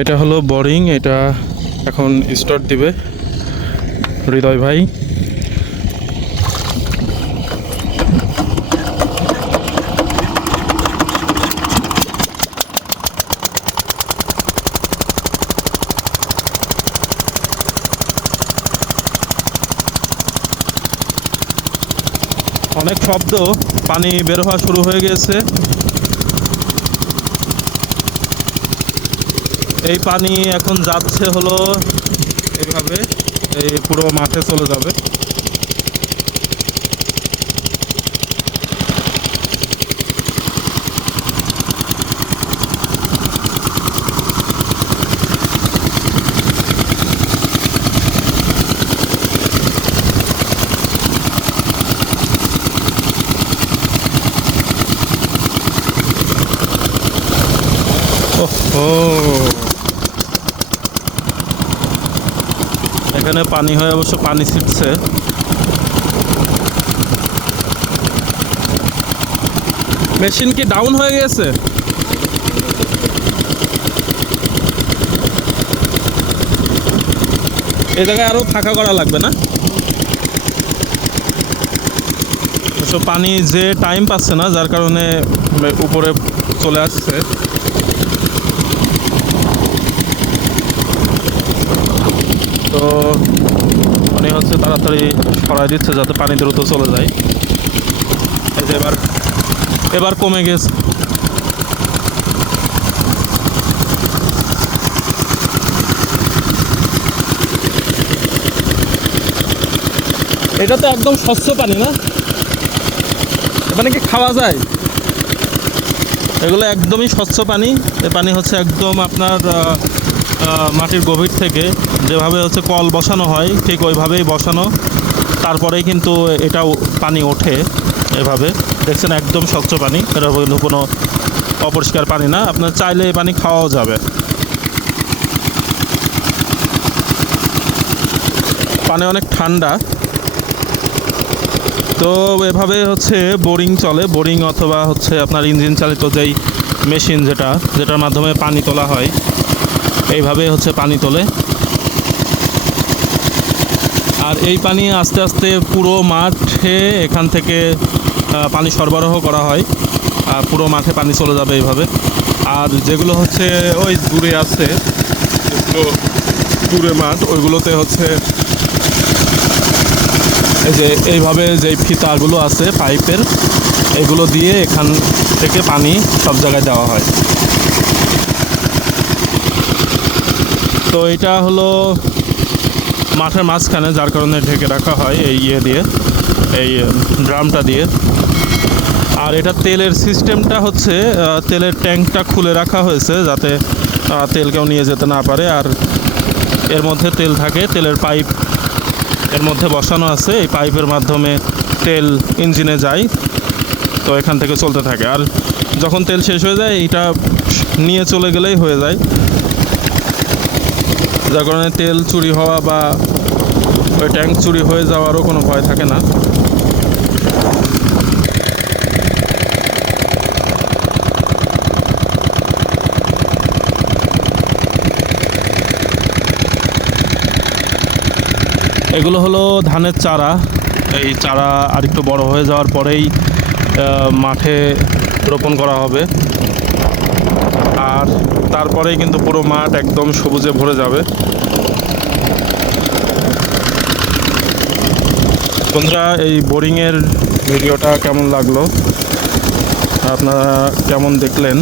এটা হলো বোরিং এটা এখন স্টার্ট দিবে। হৃদয় ভাই। অনেক শব্দ, পানি বের হওয়া শুরু হয়ে গেছে। এই পানি এখন যাচ্ছে হলো এইভাবে এই পুরো মাঠে চলে যাবে। ওহো! এখানে পানি হয়ে, অবশ্য পানি ছিটছে। মেশিন কি ডাউন হয়ে গেছে? এই জায়গায় আরও ফাঁকা করা লাগবে না? পানি যে টাইম পাচ্ছে না, যার কারণে উপরে চলে আসছে। তো মনে হচ্ছে তাড়াতাড়ি সরাই দিচ্ছে যাতে পানি দ্রুত চলে যায়। এই যে এবার এবার কমে গেছে। এটা তো একদম স্বচ্ছ পানি না? এ পানি কি খাওয়া যায়? এগুলো একদমই স্বচ্ছ পানি। এ পানি হচ্ছে একদম আপনার মাটির গভীর থেকে যেভাবে হচ্ছে কল বসানো হয়, ঠিক ওইভাবেই বসানো। তারপরেই কিন্তু এটা পানি ওঠে এভাবে। দেখছেন একদম স্বচ্ছ পানি এটা কিন্তু কোনো অপরিষ্কার পানি না, আপনার চাইলে এই পানি খাওয়াও যাবে। পানি অনেক ঠান্ডা। তো এভাবে হচ্ছে বোরিং চলে, বোরিং অথবা হচ্ছে আপনার ইঞ্জিন চালিত যেই মেশিন যেটা, যেটার মাধ্যমে পানি তোলা হয়। এইভাবে হচ্ছে পানি তোলে। আর এই পানি আস্তে আস্তে পুরো মাঠে এখান থেকে পানি সরবরাহ করা হয়। আর পুরো মাঠে পানি চলে যাবে এইভাবে। আর যেগুলো হচ্ছে ওই দূরে আছে, যেগুলো দূরে মাঠ, ওইগুলোতে হচ্ছে এই যে এইভাবে যে ফিতাগুলো আছে, পাইপের, এগুলো দিয়ে এখান থেকে পানি সব জায়গায় দেওয়া হয়। তো এটা হলো মাঠের মাঝখানে, যার কারণে ঢেকে রাখা হয় এই ইয়ে দিয়ে, এই ড্রামটা দিয়ে। আর এটা তেলের সিস্টেমটা হচ্ছে তেলের ট্যাঙ্কটা খুলে রাখা হয়েছে যাতে তেল কেউ নিয়ে যেতে না পারে। আর এর মধ্যে তেল থাকে, তেলের পাইপ এর মধ্যে বসানো আছে। এই পাইপের মাধ্যমে তেল ইঞ্জিনে যায়, তো এখান থেকে চলতে থাকে। আর যখন তেল শেষ হয়ে যায়, এটা নিয়ে চলে গেলেই হয়ে যায়। যার কারণে তেল চুরি হওয়া বা ওই ট্যাঙ্ক চুরি হয়ে যাওয়ারও কোনো ভয় থাকে না। এগুলো হলো ধানের চারা। এই চারা আরেকটু বড় হয়ে যাওয়ার পরেই মাঠে রোপণ করা হবে। আর তারপরেই কিন্তু পুরো মাঠ একদম সবুজে ভরে যাবে। বন্ধুরা, এই বোরিংয়ের ভিডিওটা কেমন লাগল? আপনারা কেমন দেখলেন?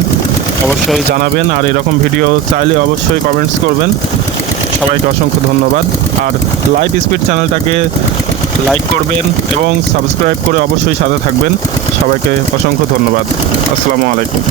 অবশ্যই জানাবেন, আর এরকম ভিডিও চাইলে অবশ্যই কমেন্টস করবেন। সবাইকে অসংখ্য ধন্যবাদ। আর লাইভ স্পিড চ্যানেলটাকে লাইক করবেন এবং সাবস্ক্রাইব করে অবশ্যই সাথে থাকবেন। সবাইকে অসংখ্য ধন্যবাদ। আসসালামু আলাইকুম।